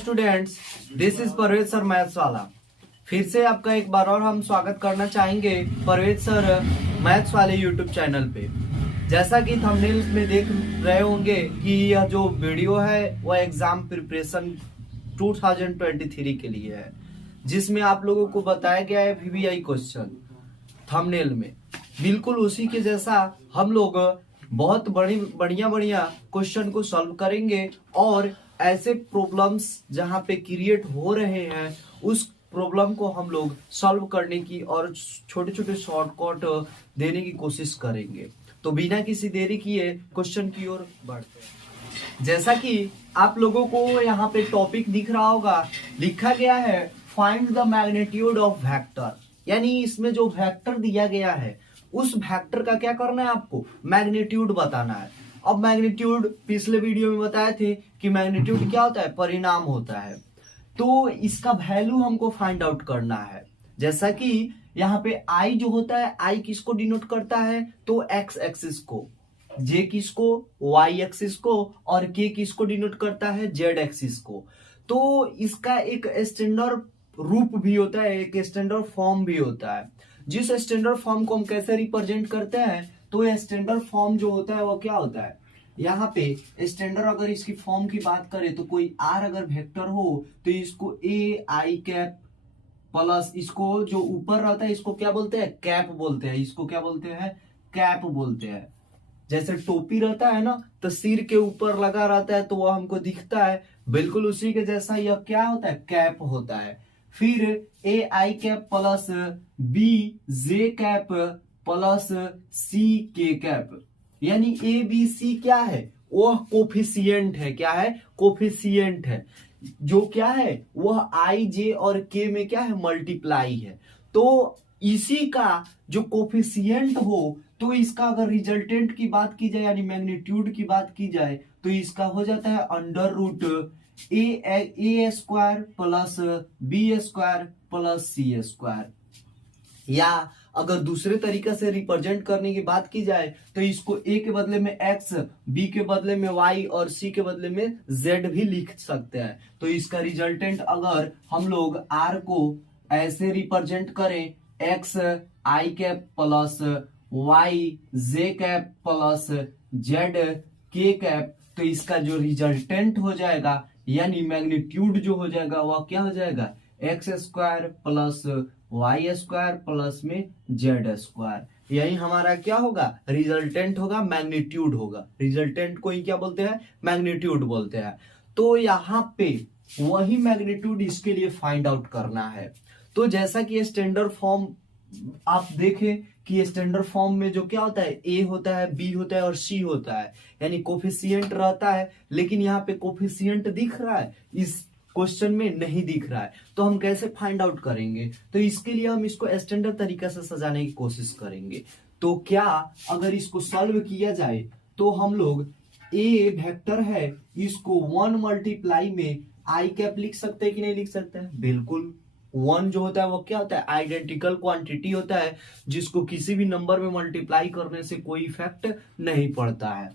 Students, this is Parvez sir maths वाला। फिर से आपका एक बार और हम स्वागत करना चाहेंगे परवेज सर मैथ्स वाले यूट्यूब चैनल पे। जैसा कि थंबनेल में देख रहे होंगे कि यह जो वीडियो है वह एग्जाम प्रिपरेशन 2023 के लिए है, जिसमें आप लोगों को बताया गया है VVI क्वेश्चन थंबनेल में। बिल्कुल उसी के जैसा हम लोग बहुत बढ़िया क्वेश्चन को सॉल्व करेंगे और ऐसे प्रॉब्लम्स जहां पे क्रिएट हो रहे हैं उस प्रॉब्लम को हम लोग सॉल्व करने की और छोटे छोटे शॉर्टकट देने की कोशिश करेंगे। तो बिना किसी देरी किए क्वेश्चन की ओर बढ़ते हैं। जैसा कि आप लोगों को यहाँ पे टॉपिक दिख रहा होगा, लिखा गया है find the magnitude of vector, यानी इसमें जो वेक्टर दिया गया है उस वेक्टर का क्या करना है, आपको मैग्नीट्यूड बताना है। अब मैग्नीट्यूड पिछले वीडियो में बताए थे कि मैग्नीट्यूड क्या होता है, परिणाम होता है। तो इसका वैल्यू हमको फाइंड आउट करना है। जैसा कि यहाँ पे आई जो होता है, आई किसको डिनोट करता है, तो एक्स एक्सिस को, जे किसको, वाई एक्सिस को, और के किसको डिनोट करता है, जेड एक्सिस को। तो इसका एक स्टैंडर्ड रूप भी होता है, एक स्टैंडर्ड फॉर्म भी होता है। जिस स्टैंडर्ड फॉर्म को हम कैसे रिप्रेजेंट करते हैं, तो ये स्टैंडर्ड फॉर्म जो होता है वो क्या होता है, यहाँ पे स्टैंडर्ड अगर इसकी फॉर्म की बात करें तो कोई आर अगर वेक्टर हो तो इसको ए आई कैप प्लस इसको जो ऊपर रहता है इसको क्या बोलते हैं, कैप बोलते हैं। इसको क्या बोलते हैं, कैप बोलते हैं। जैसे टोपी रहता है ना, तो सिर के ऊपर लगा रहता है तो वह हमको दिखता है, बिल्कुल उसी के जैसा यह क्या होता है, कैप होता है। फिर A i cap plus B j cap plus C k cap, यानी ए बी सी क्या है, वह कोफिशिएंट है। क्या है, कोफिशिएंट है। जो क्या है, वह आई जे और के में क्या है, मल्टीप्लाई है। तो इसी का जो कोफिशिएंट हो तो इसका अगर रिजल्टेंट की बात की जाए यानी मैग्नीट्यूड की बात की जाए तो इसका हो जाता है under root A square plus B square plus C square. या अगर दूसरे तरीके से रिप्रेजेंट करने की बात की जाए तो इसको ए के बदले में एक्स, बी के बदले में वाई और सी के बदले में जेड भी लिख सकते हैं। तो इसका रिजल्टेंट अगर हम लोग आर को ऐसे रिप्रेजेंट करें, एक्स आई कैप प्लस वाई जे कैप प्लस जेड के कैप, तो इसका जो रिजल्टेंट हो जाएगा यानी मैग्नीट्यूड जो हो जाएगा वह क्या हो जाएगा, X square plus Y square plus में जेड स्क्वायर। यही हमारा क्या होगा, रिजल्टेंट होगा, मैग्नीट्यूड होगा। रिजल्टेंट को ही क्या बोलते हैं, मैग्नीट्यूड बोलते हैं। तो यहाँ पे वही मैग्नीट्यूड इसके लिए फाइंड आउट करना है। तो जैसा कि स्टैंडर्ड फॉर्म आप देखें कि स्टैंडर्ड फॉर्म में जो क्या होता है, ए होता है, बी होता है और सी होता है, यानी कोफिशिएंट रहता है। लेकिन यहाँ पे कोफिशिएंट दिख रहा है, इस क्वेश्चन में नहीं दिख रहा है। तो हम कैसे फाइंड आउट करेंगे, तो इसके लिए हम इसको स्टैंडर्ड तरीके से सजाने की कोशिश करेंगे। तो क्या अगर इसको सॉल्व किया जाए तो हम लोग ए वेक्टर है इसको 1 मल्टीप्लाई में आई कैप लिख सकते हैं कि नहीं लिख सकते हैं, बिल्कुल। 1 जो होता है वो क्या होता है, आइडेंटिकल क्वांटिटी होता है जिसको किसी भी नंबर में मल्टीप्लाई करने से कोई इफेक्ट नहीं पड़ता है।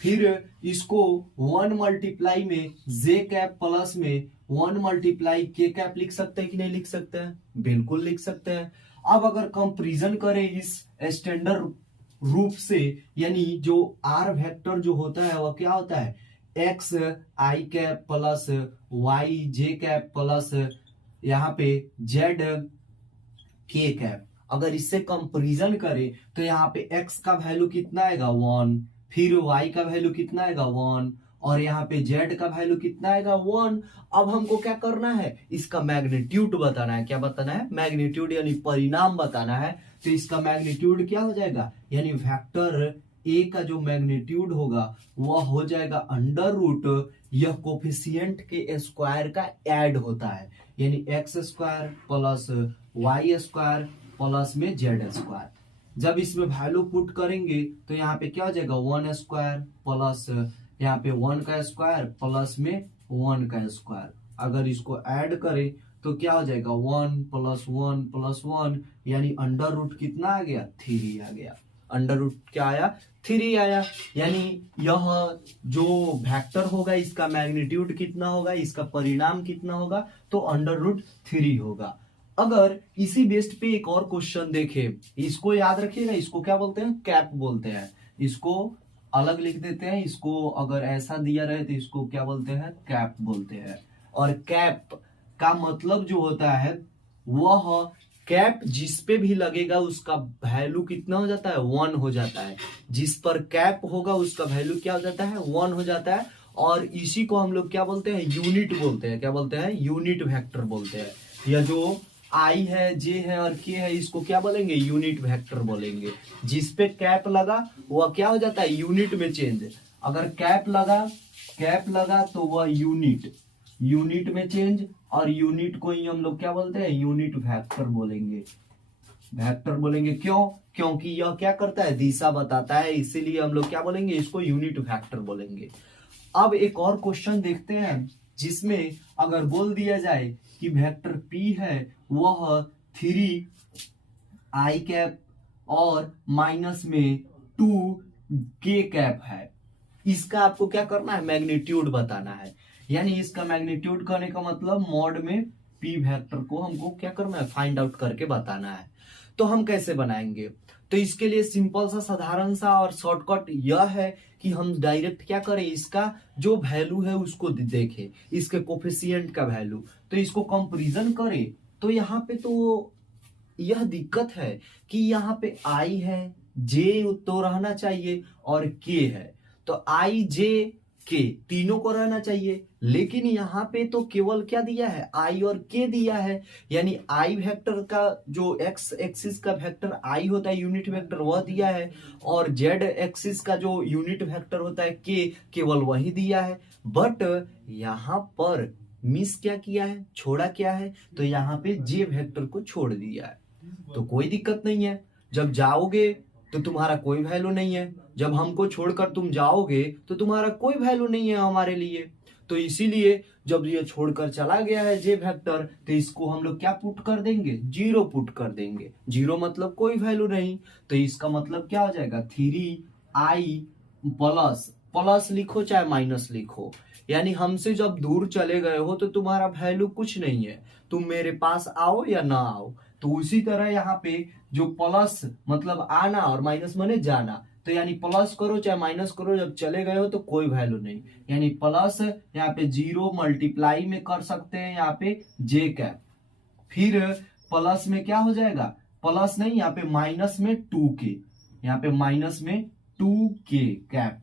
फिर इसको 1 मल्टीप्लाई में जे कैप प्लस में 1 मल्टीप्लाई के कैप लिख सकते हैं कि नहीं लिख सकते हैं, बिल्कुल लिख सकते हैं। अब अगर कंपैरिजन करें इस स्टैंडर्ड रूप से, यानी जो आर वेक्टर जो होता है वह क्या होता है, एक्स आई कैप प्लस वाई जे कैप प्लस यहाँ पे जेड के कैप। अगर इससे कंपैरिजन करें तो यहाँ पे x का वैल्यू कितना आएगा, 1, फिर y का वैल्यू कितना आएगा, 1, और यहाँ पे z का वैल्यू कितना आएगा, 1। अब हमको क्या करना है, इसका मैग्नीट्यूड बताना है। क्या बताना है, मैग्नीट्यूड यानी परिणाम बताना है। तो इसका मैग्नीट्यूड क्या हो जाएगा, यानी वेक्टर ए का जो मैग्नीट्यूड होगा वह हो जाएगा अंडर रूट, यह कोफिशिएंट के स्क्वायर का ऐड होता है, यानी X square plus Y square plus में जेड स्क्वायर। जब इसमें वैल्यू पुट करेंगे तो यहाँ पे क्या हो जाएगा, 1 स्क्वायर प्लस यहाँ पे 1 का स्क्वायर प्लस में 1 का स्क्वायर। अगर इसको ऐड करें तो क्या हो जाएगा, 1 प्लस 1 प्लस 1, यानी अंडर रूट कितना आ गया, 3 आ गया। अंडर रूट क्या आया, 3 आया। यानी यह जो वेक्टर होगा इसका मैग्नीट्यूड कितना होगा, इसका परिणाम कितना होगा, तो अंडर रूट 3 होगा। अगर इसी बेस्ड पे एक और क्वेश्चन देखे, इसको याद रखिएगा, इसको क्या बोलते हैं, कैप बोलते हैं। इसको अलग लिख देते हैं, इसको अगर ऐसा दिया रहे तो इसको क्या बोलते हैं, कैप बोलते हैं। और कैप का मतलब जो होता है वह कैप जिस पे भी लगेगा उसका वैल्यू कितना हो जाता है, 1 हो जाता है। जिस पर कैप होगा उसका वैल्यू क्या हो जाता है, 1 हो जाता है। और इसी को हम लोग क्या बोलते हैं, यूनिट बोलते हैं। क्या बोलते हैं, यूनिट वेक्टर बोलते हैं। यह जो आई है, जे है और के है, इसको क्या बोलेंगे, यूनिट वेक्टर बोलेंगे। जिस पे कैप लगा वह क्या हो जाता है, यूनिट में चेंज। अगर कैप लगा तो वह यूनिट में चेंज। और यूनिट को ही हम लोग क्या बोलते हैं, यूनिट वेक्टर बोलेंगे। क्यों, क्योंकि यह क्या करता है, दिशा बताता है, इसीलिए हम लोग क्या बोलेंगे, इसको यूनिट वेक्टर बोलेंगे। अब एक और क्वेश्चन देखते हैं जिसमें अगर बोल दिया जाए कि वेक्टर P है वह 3 i कैप और माइनस में 2 k कैप है। इसका आपको क्या करना है, मैग्नीट्यूड बताना है। यानी इसका मैग्नीट्यूड करने का मतलब मॉड में P वेक्टर को हमको क्या करना है, फाइंड आउट करके बताना है। तो हम कैसे बनाएंगे, तो इसके लिए सिंपल सा, साधारण सा और शॉर्टकट यह है कि हम डायरेक्ट क्या करें, इसका जो वैल्यू है उसको देखें, इसके कोफिशिएंट का वैल्यू, तो इसको कंपैरिजन करें। तो यहाँ पे तो यह दिक्कत है कि यहाँ पे i है, j तो रहना चाहिए और k है, तो i j k तीनों को रहना चाहिए। लेकिन यहाँ पे तो केवल क्या दिया है, i और k दिया है। यानी i वेक्टर का जो x एक्सिस का वेक्टर i होता है, यूनिट वेक्टर, वह दिया है। और z एक्सिस का जो यूनिट वेक्टर होता है k, केवल वही दिया है। बट यहाँ पर मिस क्या किया है, छोड़ा क्या है, तो यहाँ पे j वेक्टर को छोड़ दिया है। तो कोई दिक्कत नहीं है, जब जाओगे तो तुम्हारा कोई वैल्यू नहीं है, जब हमको छोड़कर तुम जाओगे तो तुम्हारा कोई वैल्यू नहीं है हमारे लिए। तो इसीलिए जब ये छोड़कर चला गया है जे वेक्टर, तो इसको हम लोग क्या पुट कर देंगे, 0 पुट कर देंगे। 0 मतलब कोई वैल्यू नहीं, तो इसका मतलब क्या हो जाएगा, 3i प्लस लिखो चाहे माइनस लिखो। यानी हमसे जब दूर चले गए हो तो तुम्हारा वैल्यू कुछ नहीं है, तुम मेरे पास आओ या ना आओ। तो उसी तरह यहाँ पे जो प्लस मतलब आना और माइनस माने जाना, तो यानी प्लस करो चाहे माइनस करो, जब चले गए हो तो कोई वैल्यू नहीं। यानी प्लस यहाँ पे 0 मल्टीप्लाई में कर सकते हैं यहाँ पे जे कैप, फिर प्लस में क्या हो जाएगा, प्लस नहीं, यहाँ पे माइनस में 2k, यहाँ पे माइनस में 2k कैप।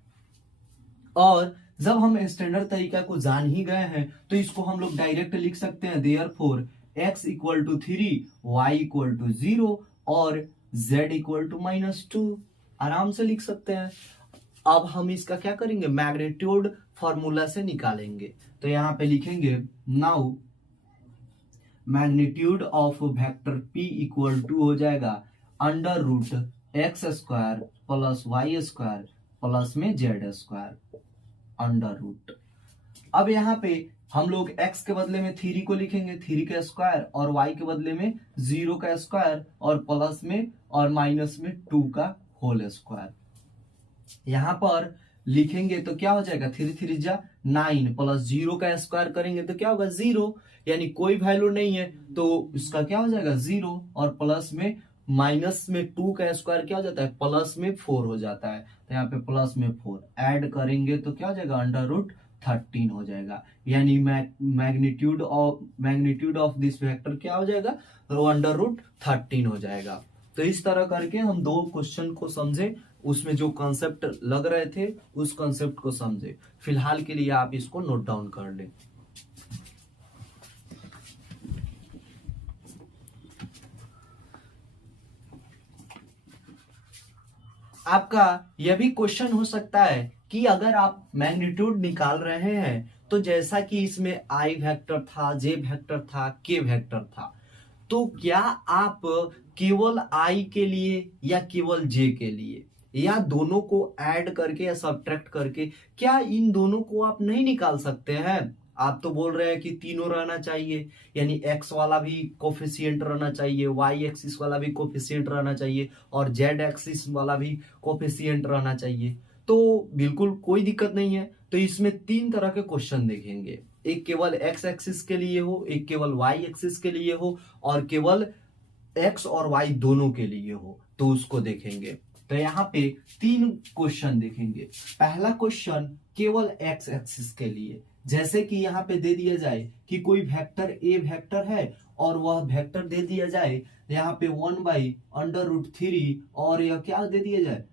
और जब हम स्टैंडर्ड तरीका को जान ही गए हैं तो इसको हम लोग डायरेक्ट लिख सकते हैं, therefore x equal to 3, y equal to 0 और z इक्वल टू -2, आराम से लिख सकते हैं। अब हम इसका क्या करेंगे, मैग्नीट्यूड फॉर्मूला से निकालेंगे। तो यहाँ पे लिखेंगे, now magnitude of vector p equal to हो जाएगा under root x square plus y square plus में z स्क्वायर अंडर रूट। अब यहाँ पे हम लोग x के बदले में 3 को लिखेंगे, 3 का स्क्वायर, और y के बदले में 0 का स्क्वायर और प्लस में और माइनस में 2 का होल स्क्वायर। यहाँ पर लिखेंगे तो क्या हो जाएगा, 3 3 जा 9 प्लस 0 का स्क्वायर करेंगे तो क्या होगा, 0। यानी कोई वैल्यू नहीं है तो इसका क्या हो जाएगा, 0। और प्लस में माइनस में 2 का स्क्वायर क्या हो जाता है, प्लस में 4 हो जाता है। तो यहाँ पे प्लस में 4 ऐड करेंगे तो क्या हो जाएगा, अंडर रूट 13 हो जाएगा। यानी मैग्नीट्यूड ऑफ दिस वेक्टर क्या हो जाएगा, तो अंडर रूट 13 हो जाएगा। तो इस तरह करके हम दो क्वेश्चन को समझे, उसमें जो कॉन्सेप्ट लग रहे थे उस कॉन्सेप्ट को समझे। फिलहाल के लिए आप इसको नोट डाउन कर लें। आपका यह भी क्वेश्चन हो सकता है कि अगर आप मैग्नीट्यूड निकाल रहे हैं तो जैसा कि इसमें आई वेक्टर था, जे वेक्टर था, के वेक्टर था, तो क्या आप केवल आई के लिए या केवल जे के लिए या दोनों को ऐड करके या सब्ट्रैक्ट करके क्या इन दोनों को आप नहीं निकाल सकते हैं? आप तो बोल रहे हैं कि तीनों रहना चाहिए, यानी एक्स वाला भी कोफिशिएंट रहना चाहिए, वाई एक्सिस वाला भी कोफिशिएंट रहना चाहिए और जेड एक्सिस वाला भी कोफिशिएंट रहना चाहिए। तो बिल्कुल कोई दिक्कत नहीं है। तो इसमें 3 तरह के क्वेश्चन देखेंगे, एक केवल एक्स एक्सिस के लिए हो, एक केवल वाई एक्सिस के लिए हो और केवल एक्स और वाई दोनों के लिए हो, तो उसको देखेंगे। तो यहाँ पे 3 क्वेश्चन देखेंगे। पहला क्वेश्चन केवल एक्स एक्सिस के लिए, जैसे कि यहाँ पे दे दिया जाए कि कोई वेक्टर ए वेक्टर है और वह वेक्टर दे दिया जाए यहाँ पे 1/√3 और यह क्या दे दिया जाए,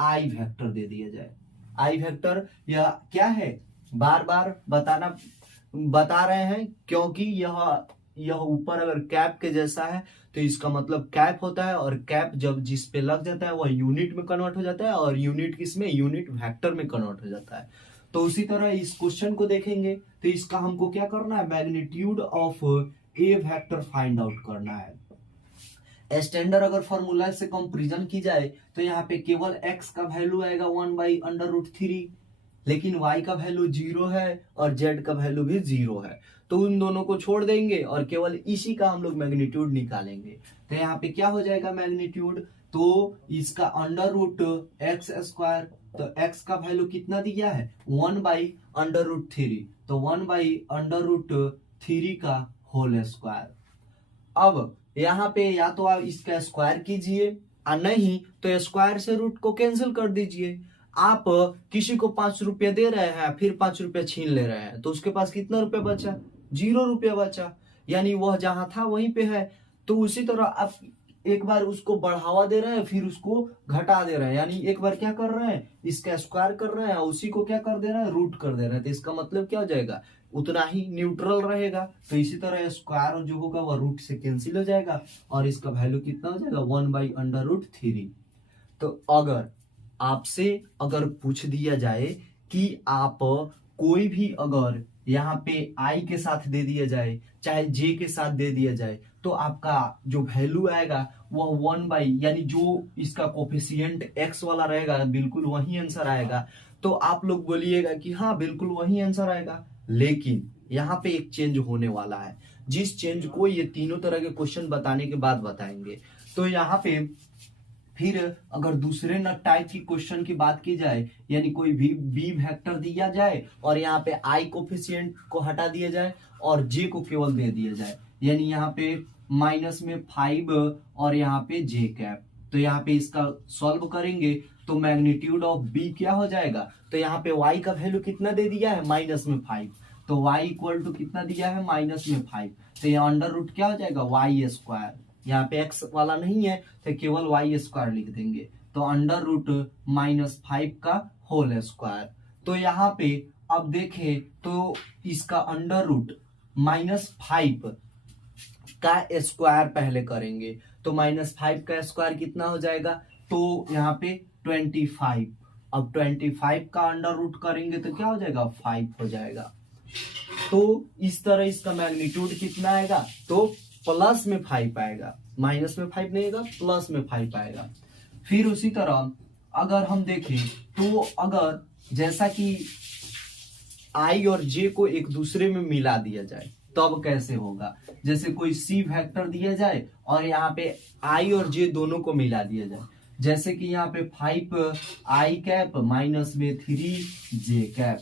आई वेक्टर दे दिया जाए। आई वेक्टर यह क्या है, बार बार बता रहे हैं क्योंकि यह ऊपर अगर कैप के जैसा है तो इसका मतलब कैप होता है, और कैप जब जिस पे लग जाता है वह यूनिट में कन्वर्ट हो जाता है, और यूनिट किसमें, यूनिट वेक्टर में कन्वर्ट हो जाता है। तो उसी तरह इस क्वेश्चन को देखेंगे तो इसका हमको क्या करना है, magnitude of A vector find out करना है। स्टैंडर्ड अगर फॉर्मूला से कंपैरिजन की जाए तो यहाँ पे केवल x का वैल्यू आएगा 1/√3, लेकिन y का वैल्यू 0 है और z का वैल्यू भी 0 है, तो उन दोनों को छोड़ देंगे और केवल इसी का हम लोग मैग्नीट्यूड निकालेंगे। तो यहाँ पे क्या हो जाएगा मैग्नीट्यूड, तो इसका √x², तो x का वैल्यू कितना दिया है 1/√3, तो 1/√3 का होल स्क्वायर। अब यहाँ पे या तो आप इसका स्क्वायर कीजिए और नहीं तो स्क्वायर से रूट को कैंसिल कर दीजिए। आप किसी को 5 रुपया दे रहे हैं फिर 5 रुपया छीन ले रहे हैं तो उसके पास कितना रुपया बचा, 0 रुपया बचा, यानी वह जहां था वहीं पे है। तो उसी तरह आप एक बार उसको बढ़ावा दे रहे हैं फिर उसको घटा दे रहे हैं, यानी एक बार क्या कर रहे हैं, इसका स्क्वायर कर रहे हैं, उसी को क्या कर दे रहे हैं, रूट कर दे रहे हैं। तो इसका मतलब क्या हो जाएगा, उतना ही न्यूट्रल रहेगा। तो इसी तरह स्क्वायर जो होगा वह रूट से कैंसिल हो जाएगा और इसका वैल्यू कितना हो जाएगा 1/√3। तो अगर आपसे अगर पूछ दिया जाए कि आप कोई भी अगर यहाँ पे आई के साथ दे दिया जाए चाहे जे के साथ दे दिया जाए तो आपका जो वैल्यू आएगा वह 1 यानी जो इसका कोफिशिएंट एक्स वाला रहेगा बिल्कुल वही आंसर आएगा। तो आप लोग बोलिएगा कि हाँ बिल्कुल वही आंसर आएगा, लेकिन यहाँ पे एक चेंज होने वाला है, जिस चेंज को ये तीनों तरह के क्वेश्चन बताने के बाद बताएंगे। तो यहाँ पे फिर अगर दूसरे न टाइप की क्वेश्चन की बात की जाए, यानी कोई भी बी वेक्टर दिया जाए और यहाँ पे आई कोफिशिएंट को हटा दिया जाए और जे को केवल दे दिया जाए, यानी यहाँ पे -5 और यहाँ पे जे कैप, तो यहाँ पे इसका सॉल्व करेंगे तो मैग्नीट्यूड ऑफ बी क्या हो जाएगा, तो यहाँ पे y का वैल्यू कितना दे दिया है -5, तो y इक्वल टू कितना दिया है -5, तो यहाँ अंडर रूट क्या हो जाएगा y², यहाँ पे x वाला नहीं है तो केवल y² लिख देंगे, तो अंडर रूट -5 का होल स्क्वायर। तो यहाँ पे अब देखें तो इसका अंडर रूट -5 का स्क्वायर पहले करेंगे, तो -5 का स्क्वायर कितना हो जाएगा, तो यहाँ पे 25। अब 25 का अंडर रूट करेंगे तो क्या हो जाएगा 5 हो जाएगा। तो इस तरह इसका मैग्नीट्यूड कितना आएगा, तो प्लस में 5 आएगा, माइनस में 5 नहीं आएगा, प्लस में 5 आएगा। फिर उसी तरह अगर हम देखें तो अगर जैसा कि आई और जे को एक दूसरे में मिला दिया जाए तब कैसे होगा, जैसे कोई सी वेक्टर दिया जाए और यहाँ पे आई और जे दोनों को मिला दिया जाए, जैसे कि यहाँ पे 5 आई कैप -3 जे कैप,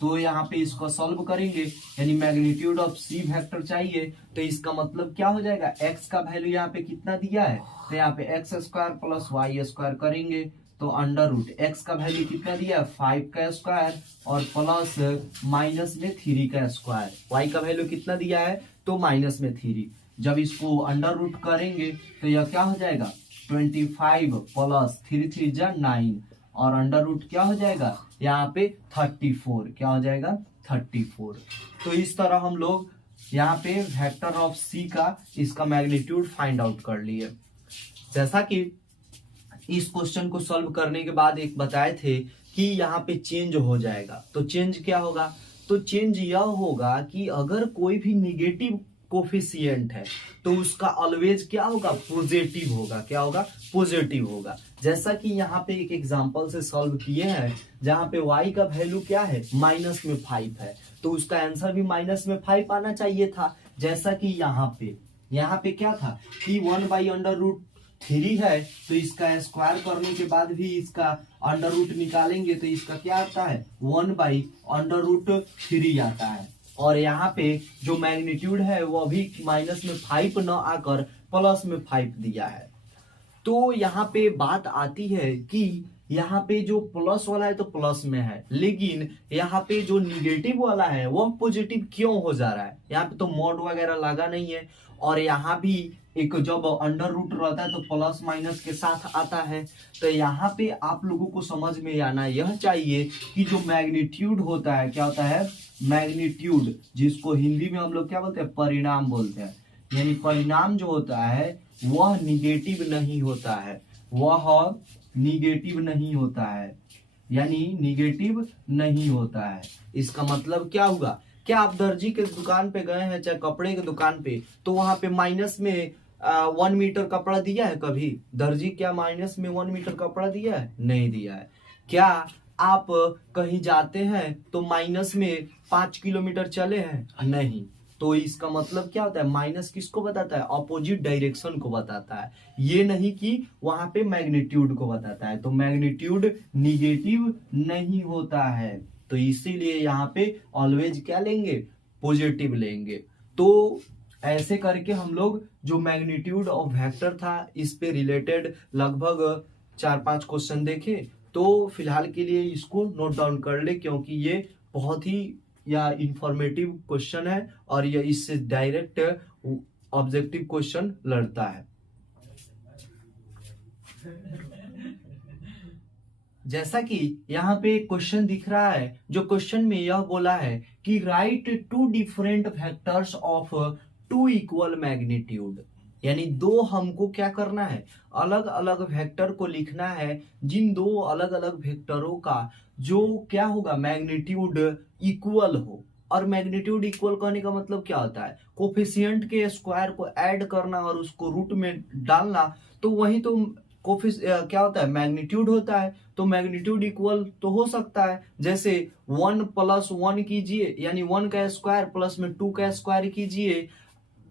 तो यहाँ पे इसको सॉल्व करेंगे, यानी मैग्नीट्यूड ऑफ सी वेक्टर चाहिए, तो इसका मतलब क्या हो जाएगा, एक्स का वैल्यू यहाँ पे कितना दिया है, तो यहाँ पे x² प्लस y² करेंगे, तो अंडर रूट एक्स का वैल्यू कितना दिया है 5 का स्क्वायर और प्लस -3 का स्क्वायर, y का वैल्यू कितना दिया है तो -3। जब इसको अंडर रूट करेंगे तो यह क्या हो जाएगा 25 प्लस 3 3 जा 9 और अंडर रूट क्या हो जाएगा यहाँ पे 34, क्या हो जाएगा 34। तो इस तरह हम लोग यहाँ पे वेक्टर ऑफ सी का इसका मैग्नीट्यूड फाइंड आउट कर लिए। जैसा कि इस क्वेश्चन को सॉल्व करने के बाद एक बताए थे कि यहाँ पे चेंज हो जाएगा, तो चेंज क्या होगा, तो चेंज यह होगा कि अगर कोई भी निगेटिव कोफिशिएंट है तो उसका ऑलवेज क्या होगा, पॉजिटिव होगा। क्या होगा, पॉजिटिव होगा। जैसा कि यहाँ पे एक एग्जांपल से सॉल्व किए हैं, जहाँ पे y का वैल्यू क्या है, -5 है, तो उसका आंसर भी -5 आना चाहिए था। जैसा कि यहाँ पे क्या था कि 1/√3 है, तो इसका स्क्वायर करने के बाद भी इसका अंडर रूट निकालेंगे तो इसका क्या आता है, 1/√3 आता है। और यहाँ पे जो मैग्नीट्यूड है वो अभी -5 न आकर +5 दिया है। तो यहाँ पे बात आती है कि यहाँ पे जो प्लस वाला है तो प्लस में है, लेकिन यहाँ पे जो निगेटिव वाला है वो पॉजिटिव क्यों हो जा रहा है। यहाँ पे तो मॉड वगैरह लगा नहीं है, और यहाँ भी एक जब अंडर रूट रहता है तो प्लस माइनस के साथ आता है। तो यहाँ पे आप लोगों को समझ में आना यह चाहिए कि जो मैग्नीट्यूड होता है, क्या होता है, मैग्नीट्यूड, जिसको हिंदी में हम लोग क्या बोलते हैं, परिणाम बोलते हैं। यानी परिणाम जो होता है वह निगेटिव नहीं होता है, वह निगेटिव नहीं होता है, यानी निगेटिव नहीं होता है। इसका मतलब क्या हुआ, क्या आप दर्जी के दुकान पे गए हैं, चाहे कपड़े के दुकान पे, तो वहां पे माइनस में 1 मीटर कपड़ा दिया है कभी? दर्जी क्या माइनस में 1 मीटर कपड़ा दिया है? नहीं दिया है। क्या आप कहीं जाते हैं तो माइनस में 5 किलोमीटर चले हैं? नहीं। तो इसका मतलब क्या होता है, माइनस किसको बताता है, अपोजिट डायरेक्शन को बताता है, ये नहीं कि वहां पे मैग्नीट्यूड को बताता है। तो मैग्नीट्यूड निगेटिव नहीं होता है, तो इसीलिए यहाँ पे ऑलवेज क्या लेंगे, पॉजिटिव लेंगे। तो ऐसे करके हम लोग जो मैग्नीट्यूड ऑफ वेक्टर था इस पे रिलेटेड लगभग 4-5 क्वेश्चन देखे। तो फिलहाल के लिए इसको नोट डाउन कर ले, क्योंकि ये बहुत ही या इंफॉर्मेटिव क्वेश्चन है और ये इससे डायरेक्ट ऑब्जेक्टिव क्वेश्चन लड़ता है। जैसा कि यहाँ पे क्वेश्चन दिख रहा है, जो क्वेश्चन में यह बोला है कि right 2 different vectors of 2 equal magnitude, यानी दो हमको क्या करना है, अलग अलग वेक्टर को लिखना है, जिन दो अलग अलग वेक्टरों का जो क्या होगा, मैग्नीट्यूड इक्वल हो। और मैग्नीट्यूड इक्वल करने का मतलब क्या होता है, कोफिशिएंट के स्क्वायर को ऐड करना और उसको रूट में डालना, तो वही तो क्या होता है, मैग्नीट्यूड होता है। तो मैग्नीट्यूड इक्वल तो हो सकता है, जैसे 1 + 1 कीजिए, यानी 1 का स्क्वायर प्लस में 2 का स्क्वायर कीजिए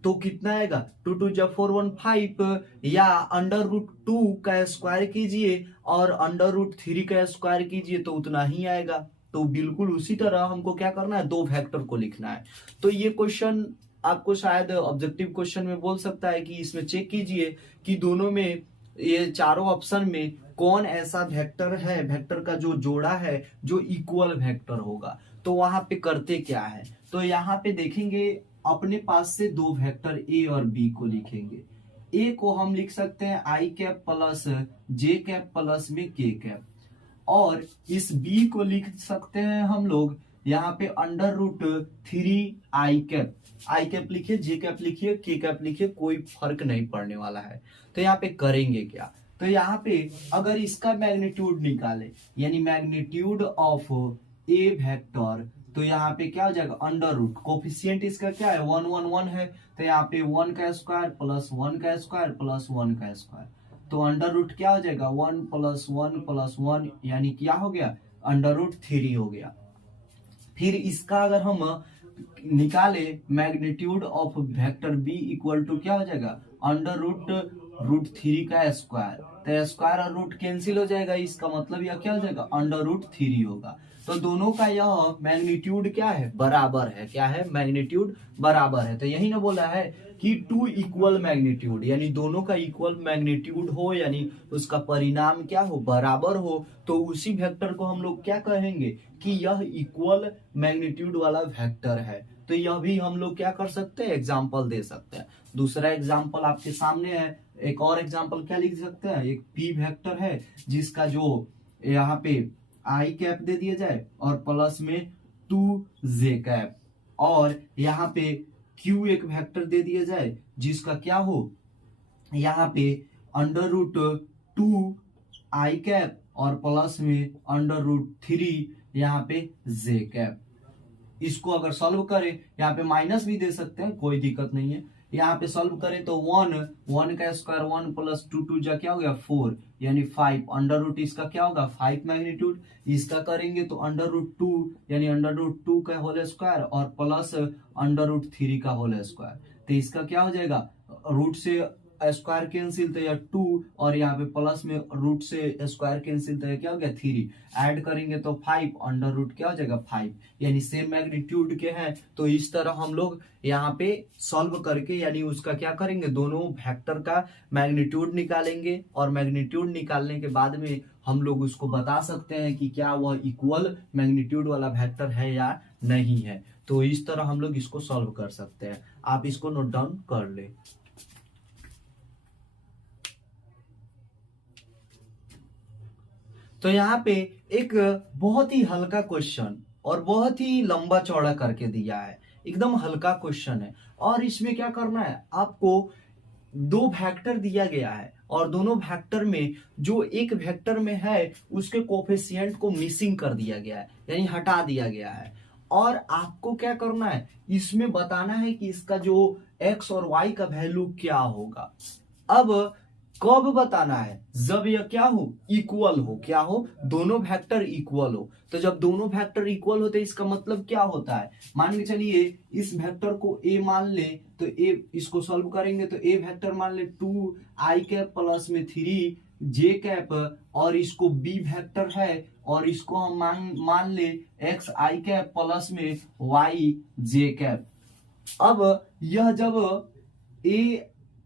तो कितना आएगा, 2 × 2 = 4 1 5, या √2 का स्क्वायर कीजिए और √3 का स्क्वायर कीजिए तो उतना ही आएगा। तो बिल्कुल उसी तरह हमको क्या करना है, दो वेक्टर को लिखना है। तो ये क्वेश्चन आपको शायद ऑब्जेक्टिव क्वेश्चन में बोल सकता है कि इसमें चेक कीजिए कि दोनों में, ये चारों ऑप्शन में कौन ऐसा वेक्टर है, वेक्टर का जो जोड़ा है जो इक्वल वेक्टर होगा। तो वहां पे करते क्या है, तो यहाँ पे देखेंगे अपने पास से दो वेक्टर ए और बी को लिखेंगे। ए को हम लिख सकते हैं i cap plus j cap plus में k कैप, और इस बी को लिख सकते हैं हम लोग यहाँ पे √3 i कैप लिखिए, j कैप लिखिए, k कैप लिखिए, कोई फर्क नहीं पड़ने वाला है। तो यहाँ पे करेंगे क्या, तो यहाँ पे अगर इसका मैग्नीट्यूड निकाले, यानी मैग्नीट्यूड ऑफ ए वेक्टर, तो यहाँ पे क्या हो जाएगा, √ कोफिशिएंट इसका क्या है, 1 1 1 है, तो यहाँ पे 1 का स्क्वायर प्लस 1 का स्क्वायर प्लस 1 का स्क्वायर, तो √ क्या हो जाएगा, 1 + 1 + 1, यानी क्या हो गया, √3 हो गया। फिर इसका अगर हम निकाले magnitude of vector B equal to क्या हो जाएगा, √3 का स्क्वायर, तो स्क्वायर और रूट कैंसिल हो जाएगा, इसका मतलब यह क्या हो जाएगा, √3 होगा। तो दोनों का यह मैग्नीट्यूड क्या है, बराबर है। क्या है, मैग्नीट्यूड बराबर है। तो यही ना बोला है कि 2 इक्वल मैग्नीट्यूड, यानी दोनों का इक्वल मैग्नीट्यूड हो, यानी उसका परिणाम क्या हो, बराबर हो, तो उसी वेक्टर को हम लोग क्या कहेंगे कि यह इक्वल मैग्नीट्यूड वाला वेक्टर है। तो यह भी हम लोग क्या कर सकते हैं, एग्जाम्पल दे सकते हैं। दूसरा एग्जाम्पल आपके सामने है, एक और एग्जाम्पल क्या लिख सकते हैं, एक पी वेक्टर है जिसका जो यहाँ पे आई कैप दे दिया जाए और प्लस में 2j कैप, और यहाँ पे क्यू एक वेक्टर दे दिया जाए जिसका क्या हो, यहाँ पे √2 आई कैप और प्लस में √3 यहाँ पे j कैप। इसको अगर सॉल्व करें, यहाँ पे माइनस भी दे सकते हैं, कोई दिक्कत नहीं है। यहाँ पे सॉल्व करें तो 1 का स्क्वायर 1 प्लस 2 जा क्या हो गया 4 यानी 5, अंडर रूट इसका क्या होगा 5 मैग्नीट्यूड। इसका करेंगे तो अंडर रूट 2 यानी अंडर रूट 2 का होल स्क्वायर और प्लस अंडर रूट 3 का होल स्क्वायर। तो इसका क्या हो जाएगा, रूट से स्क्वायर कैंसिल तो यह 2 और यहाँ पे प्लस में रूट से स्क्वायर कैंसिल तो यह क्या हो गया 3, ऐड करेंगे तो 5, अंडर रूट क्या हो जाएगा 5, यानी सेम मैग्नीट्यूड के हैं। तो इस तरह हम लोग यहाँ पे सॉल्व करके यानी उसका क्या करेंगे, दोनों वेक्टर का मैग्नीट्यूड निकालेंगे और मैग्नीट्यूड निकालने के बाद में हम लोग उसको बता सकते हैं कि क्या वह इक्वल मैग्नीट्यूड वाला वेक्टर है या नहीं है। तो इस तरह हम लोग इसको सॉल्व कर सकते हैं। आप इसको नोट डाउन कर ले। तो यहाँ पे एक बहुत ही हल्का क्वेश्चन और बहुत ही लंबा चौड़ा करके दिया है, एकदम हल्का क्वेश्चन है। और इसमें क्या करना है, आपको दो वेक्टर दिया गया है और दोनों वेक्टर में जो एक वेक्टर में है उसके कोफिशिएंट को मिसिंग कर दिया गया है, यानी हटा दिया गया है। और आपको क्या करना है, इसमें बताना है कि इसका जो x और y का वैल्यू क्या होगा। अब कब बताना है, जब यह क्या हो, इक्वल हो। क्या हो, दोनों वेक्टर इक्वल हो। तो जब दोनों वेक्टर इक्वल होते इसका मतलब क्या होता है, मान के चलिए इस वेक्टर को a मान ले तो a, इसको सॉल्व करेंगे तो a वेक्टर मान ले 2i कैप प्लस में 3j कैप, और इसको b वेक्टर है और इसको हम मान ले xi कैप प्लस में yj कैप। अब यह जब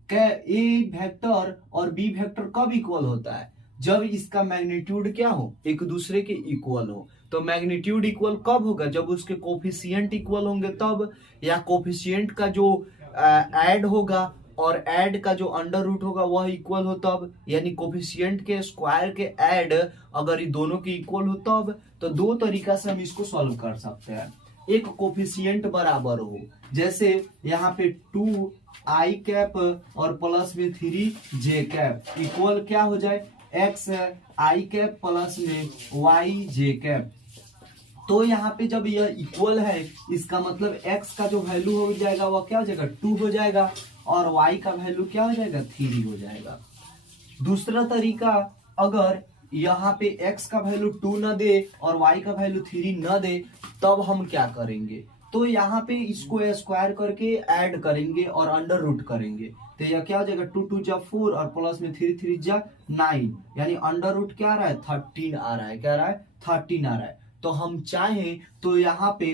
ए वेक्टर और बी वेक्टर कब इक्वल होता है, जब इसका मैग्नीट्यूड क्या हो, एक दूसरे के इक्वल हो। तो मैग्नीट्यूड इक्वल कब होगा, जब उसके कोफिशिएंट इक्वल होंगे तब, या कोफिशिएंट का जो ऐड होगा और ऐड का जो अंडर रूट होगा वह इक्वल हो तब, यानी कोफिशिएंट के स्क्वायर के ऐड अगर ये दोनों के इक्वल हो तब। तो दो तरीका से हम इसको सॉल्व कर सकते हैं। एक कोफिशिएंट बराबर हो, जैसे यहाँ पे 2i कैप और प्लस में 3j कैप इक्वल क्या हो जाए, xi कैप प्लस में yj कैप। तो यहाँ पे जब यह इक्वल है इसका मतलब x का जो वैल्यू हो जाएगा वह क्या हो जाएगा 2 हो जाएगा और y का वैल्यू क्या हो जाएगा 3 हो जाएगा। दूसरा तरीका, अगर यहाँ पे x का वैल्यू 2 न दे और y का वैल्यू 3 न दे तब हम क्या करेंगे, तो यहाँ पे इसको स्क्वायर करके ऐड करेंगे और अंडर रूट करेंगे। तो यह क्या हो जाएगा 2 2 जा 4 और प्लस में 3 3 जा 9, यानी अंडर रूट क्या आ रहा है 13 आ रहा है, क्या आ रहा है 13 आ रहा है। तो हम चाहें तो यहाँ पे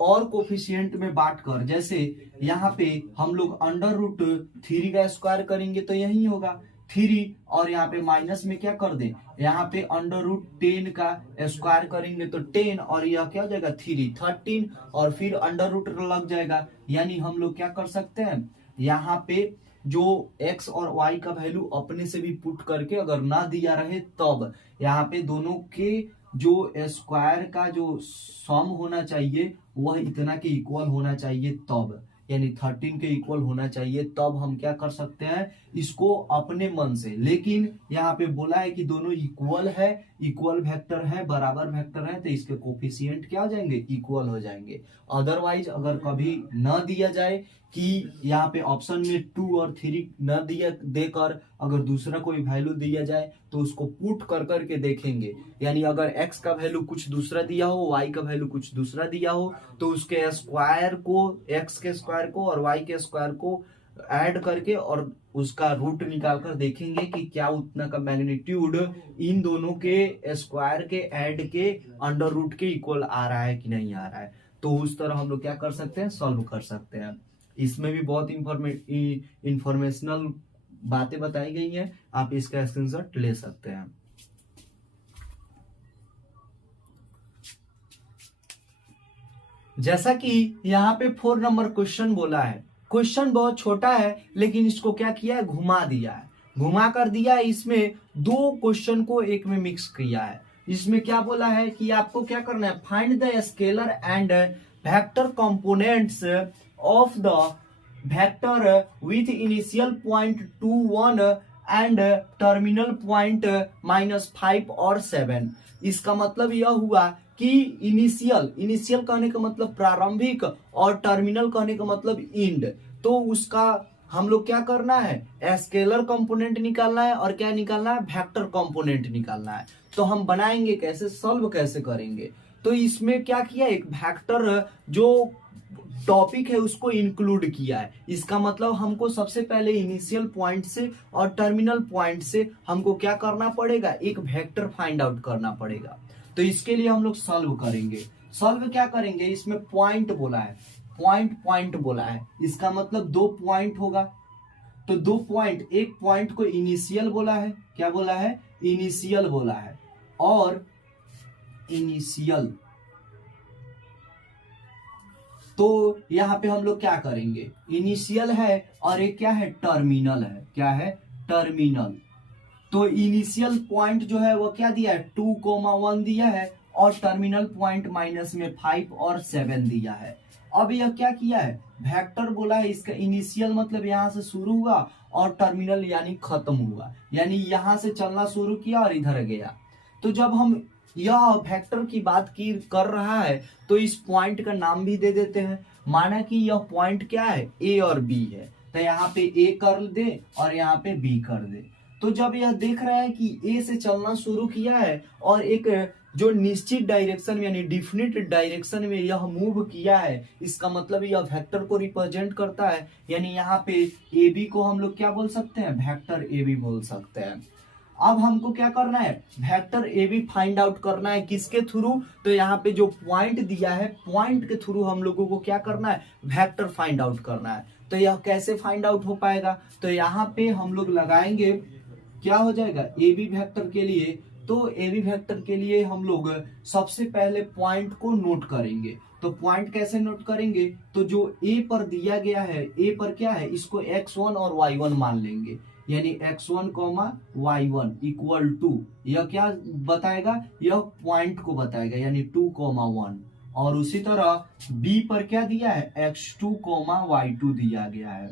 और कोफिशिएंट में बांट कर, जैसे यहाँ पे हम लोग अंडर रूट 3 का स्क्वायर करेंगे तो यही होगा 3, और यहाँ पे माइनस में क्या कर दें, यहाँ पे अंडर रूट 10 का स्क्वायर करेंगे तो 10 और यह क्या हो जाएगा 13 और फिर अंडर रूट लग जाएगा। यानी हम लोग क्या कर सकते हैं, यहाँ पे जो x और y का वैल्यू अपने से भी पुट करके अगर ना दिया रहे तब यहाँ पे दोनों के जो स्क्वायर का जो सम होना चाहिए वह इतना के इक्वल होना चाहिए तब, यानी 13 के इक्वल होना चाहिए तब हम क्या कर सकते हैं इसको अपने मन से। लेकिन यहाँ पे बोला है कि दोनों इक्वल है, इक्वल वेक्टर है, बराबर वेक्टर है, तो इसके कोफिशिएंट क्या हो जाएंगे इक्वल हो जाएंगे। अदरवाइज अगर कभी न दिया जाए कि यहाँ पे ऑप्शन में 2 और 3 न दिया देकर अगर दूसरा कोई वैल्यू दिया जाए तो उसको पुट कर करके देखेंगे, यानी अगर x का वैल्यू कुछ दूसरा दिया हो, y का वैल्यू कुछ दूसरा दिया हो, तो उसके स्क्वायर को, x के स्क्वायर को और y के स्क्वायर को ऐड करके और उसका रूट निकाल कर देखेंगे कि क्या उतना का मैग्नीट्यूड इन दोनों के स्क्वायर के ऐड के अंडर रूट के इक्वल आ रहा है कि नहीं आ रहा है। तो उस तरह हम लोग क्या कर सकते हैं, सॉल्व कर सकते हैं। इसमें भी बहुत इंफॉर्मेशनल बातें बताई गई हैं, आप इसका स्क्रीनशॉट ले सकते हैं। जैसा कि यहाँ पे 4 नंबर क्वेश्चन बोला है, क्वेश्चन बहुत छोटा है लेकिन इसको क्या किया है, घुमा दिया है, घुमा कर दिया है। इसमें दो क्वेश्चन को एक में मिक्स किया है। इसमें क्या बोला है कि आपको क्या करना है, find the scalar and vector components of the vector with initial point 2 1 and terminal point -5 और 7। इसका मतलब यह हुआ कि इनिशियल कहने का मतलब प्रारंभिक और टर्मिनल कहने का मतलब एंड। तो उसका हम लोग क्या करना है, स्केलर कंपोनेंट निकालना है और क्या निकालना है, वेक्टर कंपोनेंट निकालना है। तो हम बनाएंगे कैसे, सॉल्व कैसे करेंगे। तो इसमें क्या किया, एक वेक्टर जो टॉपिक है उसको इंक्लूड किया है। इसका मतलब हमको सबसे पहले इनिशियल पॉइंट से और टर्मिनल पॉइंट से हमको क्या करना पड़ेगा, एक वेक्टर फाइंड आउट करना पड़ेगा। तो इसके लिए हम लोग सॉल्व करेंगे। सॉल्व क्या करेंगे, इसमें पॉइंट बोला है, पॉइंट बोला है, इसका मतलब 2 पॉइंट होगा। तो 2 पॉइंट, एक पॉइंट को इनिशियल बोला है, क्या बोला है, इनिशियल बोला है, और इनिशियल। तो यहां पे हम लोग क्या करेंगे, इनिशियल है और एक क्या है, टर्मिनल है, क्या है, टर्मिनल। तो इनिशियल पॉइंट जो है वो क्या दिया है, 2,1 दिया है, और टर्मिनल पॉइंट माइनस में 5 और 7 दिया है। अब यह क्या किया है, वेक्टर बोला है, इसका इनिशियल मतलब यहां से शुरू हुआ और टर्मिनल यानी खत्म हुआ, यानी यहां से चलना शुरू किया और इधर गया। तो जब हम यह वेक्टर की बात की कर रहा है तो इस पॉइंट का नाम भी दे देते हैं। माना कि यह पॉइंट क्या है, ए और बी है, तो यहाँ पे ए कर दे और यहाँ पे बी कर दे। तो जब यह देख रहा है कि ए से चलना शुरू किया है और एक जो निश्चित डायरेक्शन यानी डिफिनिट डायरेक्शन में यह मूव किया है, इसका मतलब यह वेक्टर को रिप्रेजेंट करता है। यानी यहाँ पे ए बी को हम लोग क्या बोल सकते हैं, वेक्टर ए बी बोल सकते हैं। अब हमको क्या करना है, vector A B find out करना है, किसके थ्रू, तो यहाँ पे जो पॉइंट दिया है, पॉइंट के थ्रू हम लोगों को क्या करना है, वेक्टर फाइंड आउट करना है। तो यह कैसे फाइंड आउट हो पाएगा, तो यहाँ पे हम लोग लगाएंगे, क्या हो जाएगा, ए बी वेक्टर के लिए। तो ए बी वेक्टर के लिए हम लोग सबसे पहले पॉइंट को नोट करेंगे। तो पॉइंट कैसे नोट करेंगे, तो जो ए पर दिया गया है, ए पर क्या है, इसको x1 और y1 मान लेंगे, यानी x1, y1 इक्वल टू, यह क्या बताएगा, यह पॉइंट को बताएगा, यानी 2,1। और उसी तरह b पर क्या दिया है, x2, y2 दिया गया है,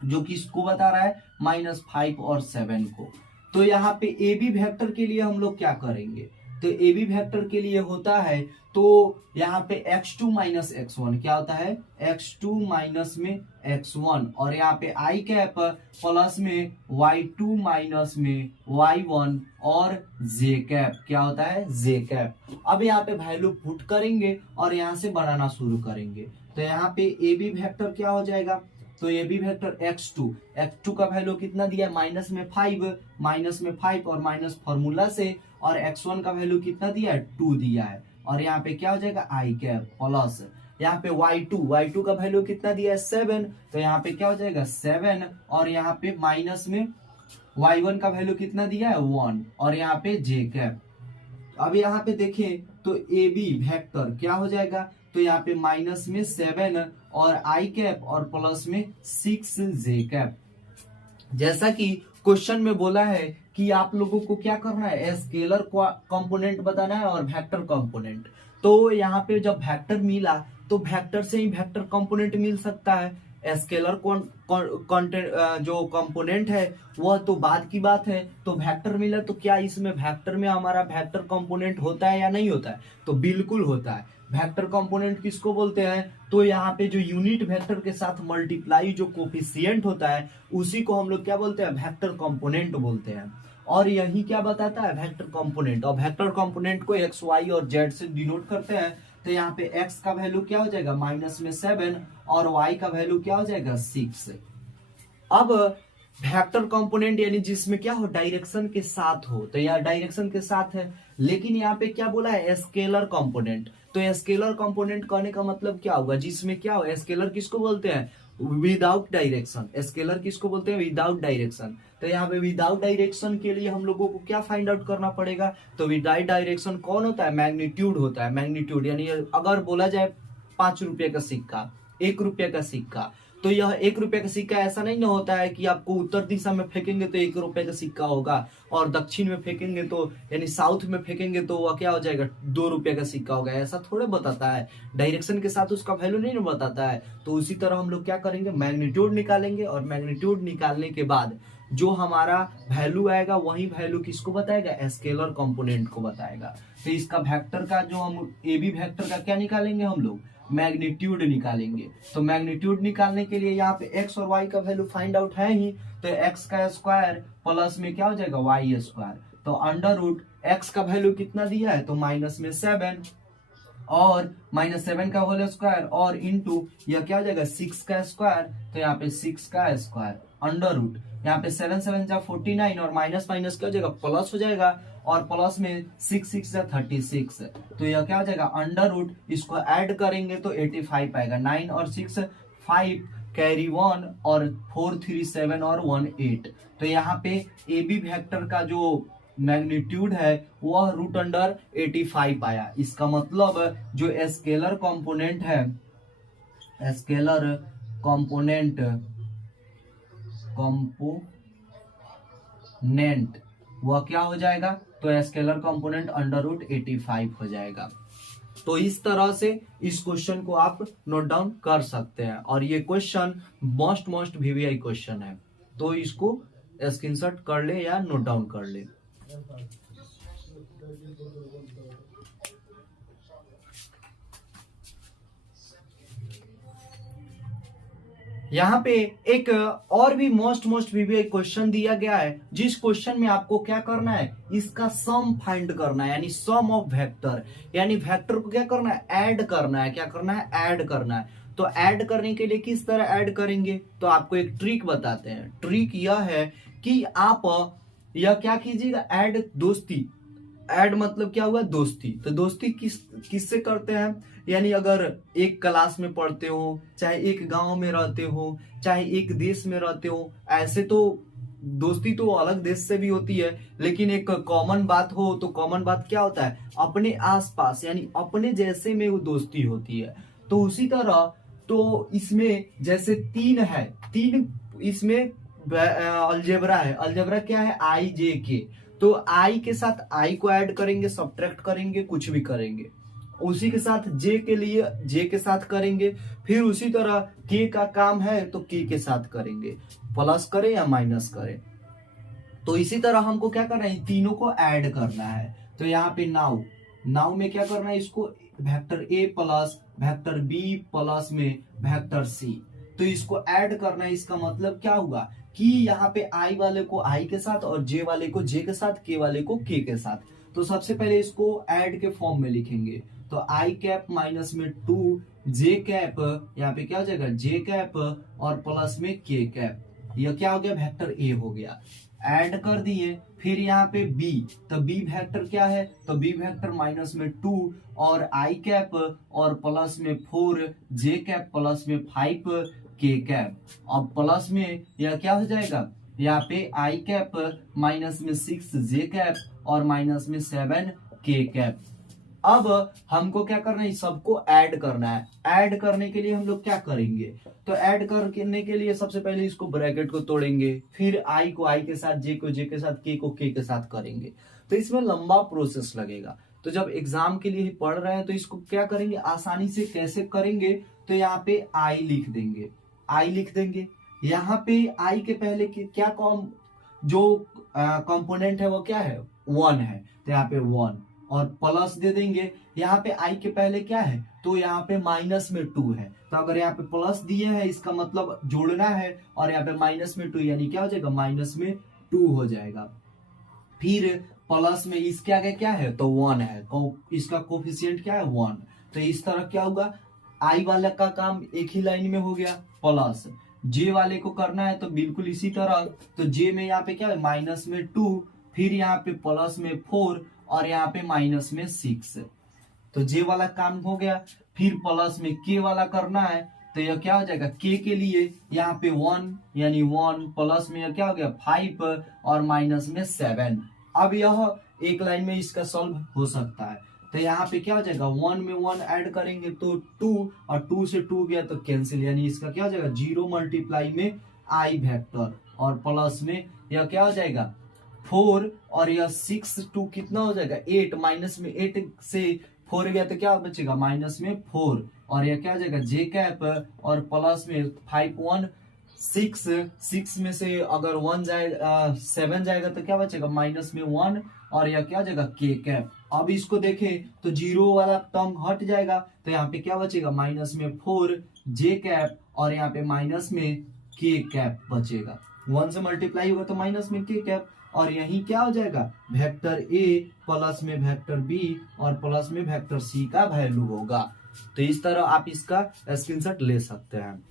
जो कि इसको बता रहा है -5 और 7 को। तो यहाँ पे ए बी वेक्टर के लिए हम लोग क्या करेंगे, तो ए बी वेक्टर के लिए होता है, तो यहाँ पे x2 माइनस x1 क्या होता है, x2 माइनस में x1, और यहाँ पे i कैप प्लस में y2 माइनस में y1 और j कैप क्या होता है, j कैप। अब यहाँ पे वैल्यू पुट करेंगे और यहाँ से बनाना शुरू करेंगे। तो यहाँ पे ए बी वेक्टर क्या हो जाएगा, तो ए बी वेक्टर x2 का वैल्यू कितना दिया है, माइनस में 5 और माइनस फॉर्मूला से, और x1 का वैल्यू कितना दिया है, 2 दिया है, और यहाँ पे क्या हो जाएगा, i कैप प्लस यहाँ पे y2 का वैल्यू कितना दिया है, 7, तो यहाँ पे क्या हो जाएगा 7, और यहाँ पे माइनस में y1 का वैल्यू कितना दिया है, 1, और यहाँ पे j कैप। अब यहाँ पे देखें तो ए बी वेक्टर क्या हो जाएगा, तो यहाँ पे माइनस में 7 और i कैप और प्लस में 6j कैप। जैसा कि क्वेश्चन में बोला है कि आप लोगों को क्या करना है, स्केलर कंपोनेंट बताना है और वेक्टर कंपोनेंट। तो यहाँ पे जब वेक्टर मिला तो वेक्टर से ही वेक्टर कंपोनेंट मिल सकता है, स्केलर जो कंपोनेंट है वह तो बाद की बात है। तो वेक्टर मिला तो क्या इसमें वेक्टर में हमारा वेक्टर कंपोनेंट होता है या नहीं होता है, तो बिल्कुल होता है। वेक्टर कंपोनेंट किसको बोलते हैं, तो यहाँ पे जो यूनिट वेक्टर के साथ मल्टीप्लाई जो कोफिशिएंट होता है उसी को हम लोग क्या बोलते हैं, वेक्टर कंपोनेंट बोलते हैं। और यही क्या बताता है, वेक्टर कंपोनेंट। और वेक्टर कंपोनेंट को एक्स, वाई और जेड से डिनोट करते हैं। तो यहाँ पे x का वैल्यू क्या हो जाएगा, माइनस में 7, और y का वैल्यू क्या हो जाएगा, 6। अब वेक्टर कंपोनेंट यानी जिसमें क्या हो, डायरेक्शन के साथ हो, तो यहाँ डायरेक्शन के साथ है। लेकिन यहाँ पे क्या बोला है, स्केलर कंपोनेंट। तो स्केलर कंपोनेंट कहने का मतलब क्या होगा, जिसमें क्या हो, स्केलर किसको बोलते हैं, विदाउट डायरेक्शन। स्केलर किसको बोलते हैं, विदाउट डायरेक्शन। तो यहाँ पे विदाउट डायरेक्शन के लिए हम लोगों को क्या फाइंड आउट करना पड़ेगा, तो विदाउट डायरेक्शन कौन होता है, मैग्नीट्यूड होता है। मैग्नीट्यूड यानी अगर बोला जाए 5 रुपए का सिक्का, 1 रुपये का सिक्का, तो यह 1 रुपये का सिक्का ऐसा नहीं ना होता है कि आपको उत्तर दिशा में फेंकेंगे तो 1 रुपये का सिक्का होगा, और दक्षिण में फेंकेंगे तो यानी साउथ में फेंकेंगे तो वह क्या हो जाएगा, 2 रुपये का सिक्का होगा। ऐसा थोड़े बताता है, डायरेक्शन के साथ उसका वैल्यू नहीं बताता है। तो उसी तरह हम लोग क्या करेंगे, मैग्नीट्यूड निकालेंगे, और मैग्नीट्यूड निकालने के बाद जो हमारा वैल्यू आएगा वही वैल्यू किसको बताएगा, स्केलर कंपोनेंट को बताएगा। तो इसका वेक्टर का जो हम ए बी वेक्टर का क्या निकालेंगे हम लोग, मैग्नीट्यूड निकालेंगे। तो मैग्नीट्यूड निकालने के लिए यहाँ पे एक्स और वाई का वैल्यू फाइंड आउट है ही, तो एक्स का स्क्वायर प्लस में क्या हो जाएगा वाई स्क्वायर। तो अंडर रूट एक्स का वैल्यू कितना दिया है, तो -7 और -7 का होल स्क्वायर और इंटू यह क्या हो जाएगा 6 का स्क्वायर, तो यहाँ पे 6 का स्क्वायर अंडर रूट, यहाँ पे 7 7 जा 49 और माइनस माइनस क्या हो जाएगा प्लस हो जाएगा, और प्लस में 6 6 जा 36, तो यह क्या हो जाएगा अंडर रूट, इसको ऐड करेंगे तो 85 आएगा। 9 और 6 5 कैरी 1 और 4 3 7 और 1 8। तो यहाँ पे ए बी वेक्टर का जो मैग्नीट्यूड है वह रूट अंडर 85 आया। इसका मतलब जो स्केलर कंपोनेंट है, स्केलर कंपोनेंट वह क्या हो जाएगा, तो स्केलर कंपोनेंट अंडर रूट 85 हो जाएगा। तो इस तरह से इस क्वेश्चन को आप नोट डाउन कर सकते हैं, और ये क्वेश्चन मोस्ट वीवीआई क्वेश्चन है, तो इसको स्क्रीनशॉट कर ले या नोट डाउन कर ले। यहाँ पे एक और भी मोस्ट वीवीआई क्वेश्चन दिया गया है, जिस क्वेश्चन में आपको क्या करना है, इसका सम फाइंड करना है, यानी सम ऑफ वेक्टर, यानी वेक्टर को क्या करना है, ऐड करना है। क्या करना है, ऐड करना है। तो ऐड करने के लिए किस तरह ऐड करेंगे, तो आपको एक ट्रिक बताते हैं। ट्रिक यह है कि आप यह क्या कीजिएगा, ऐड दोस्ती। ऐड मतलब क्या हुआ, दोस्ती। तो दोस्ती किससे करते हैं, यानी अगर एक क्लास में पढ़ते हो, चाहे एक गांव में रहते हो, चाहे एक देश में रहते हो, ऐसे तो दोस्ती तो अलग देश से भी होती है, लेकिन एक कॉमन बात हो तो कॉमन बात क्या होता है, अपने आसपास यानी अपने जैसे में वो दोस्ती होती है। तो उसी तरह तो इसमें जैसे 3 है, 3 इसमें अलजेब्रा है। अलजेब्रा क्या है, आई जे के। तो आई के साथ आई को ऐड करेंगे, सब्ट्रैक्ट करेंगे, कुछ भी करेंगे। उसी के साथ जे के लिए जे के साथ करेंगे, फिर उसी तरह के का काम है तो के साथ करेंगे, प्लस करें या माइनस करें। तो इसी तरह हमको क्या करना है, इन तीनों को ऐड करना है। तो यहाँ पे नाउ में क्या करना है, इसको vector A plus vector B plus में वेक्टर सी, तो इसको ऐड करना है। इसका मतलब क्या हुआ कि यहाँ पे आई वाले को आई के साथ और जे वाले को जे के साथ, के वाले को के साथ। तो सबसे पहले इसको ऐड के फॉर्म में लिखेंगे, तो आई कैप माइनस में 2 जे कैप, यहाँ पे क्या हो जाएगा जे कैप और प्लस में के कैप, यह क्या हो गया, वेक्टर ए हो गया। ऐड कर दिए, फिर यहाँ पे बी, तो बी वेक्टर क्या है, तो बी वेक्टर माइनस में 2 और आई कैप और प्लस में 4 जे कैप प्लस में 5 के कैप। अब प्लस में यह क्या हो जाएगा, यहाँ पे आई कैप माइनस में 6 जे कैप और माइनस में 7 के कैप। अब हमको क्या करना है, सबको ऐड करना है। ऐड करने के लिए हम लोग क्या करेंगे, तो ऐड करने के लिए सबसे पहले इसको ब्रैकेट को तोड़ेंगे, फिर आई को आई के साथ, जे को जे के साथ, के को के साथ करेंगे। तो इसमें लंबा प्रोसेस लगेगा। तो जब एग्जाम के लिए पढ़ रहे हैं तो इसको क्या करेंगे, आसानी से कैसे करेंगे, तो यहाँ पे आई लिख देंगे, आई लिख देंगे। यहाँ पे आई के पहले क्या जो कंपोनेंट है वो क्या है, 1 है, तो यहाँ पे 1 और प्लस दे देंगे। यहाँ पे आई के पहले क्या है, तो यहाँ पे माइनस में 2 है, तो अगर यहाँ पे प्लस दिए हैं इसका मतलब जोड़ना है, और यहाँ पे माइनस में 2 यानी क्या हो जाएगा, माइनस में 2 हो जाएगा। फिर प्लस में इसके आगे क्या है, तो 1 है, इसका कोफिशिएंट क्या है 1। तो इस तरह क्या होगा, आई वाला का काम एक ही लाइन में हो गया। प्लस जे वाले को करना है तो बिल्कुल इसी तरह, तो जे में यहाँ पे क्या है, माइनस में 2, फिर यहाँ पे प्लस में 4 और यहाँ पे माइनस में 6, तो जे वाला काम हो गया। फिर प्लस में के वाला करना है, तो यह क्या हो जाएगा, के लिए यहाँ पे 1 यानी 1 प्लस में यह क्या हो गया 5 और माइनस में 7। अब यह एक लाइन में इसका सॉल्व हो सकता है। तो यहाँ पे क्या हो जाएगा, 1 में 1 ऐड करेंगे तो 2 और 2 से 2 गया तो कैंसिल, यानी इसका क्या हो जाएगा 0 मल्टीप्लाई में आई वेक्टर और प्लस में यह क्या हो जाएगा 4 और यह 6 2 कितना हो जाएगा 8, माइनस में 8 से 4 गया तो क्या बचेगा माइनस में 4 और यह क्या हो जाएगा जे कैप और प्लस में 5 1 सिक्स, सिक्स में से अगर वन जाएगा, सेवन जाएगा तो क्या बचेगा, माइनस में वन, और यह क्या हो जाएगा, के कैप। अब इसको देखें तो जीरो वाला टर्म हट जाएगा, तो यहाँ पे क्या बचेगा, माइनस में फोर जे कैप, और यहाँ पे माइनस में के कैप बचेगा। वन से मल्टीप्लाई होगा तो माइनस में के कैप, और यही क्या हो जाएगा, वेक्टर ए प्लस में वेक्टर बी और प्लस में वेक्टर सी का वैल्यू होगा। तो इस तरह आप इसका स्क्रीनशॉट ले सकते हैं।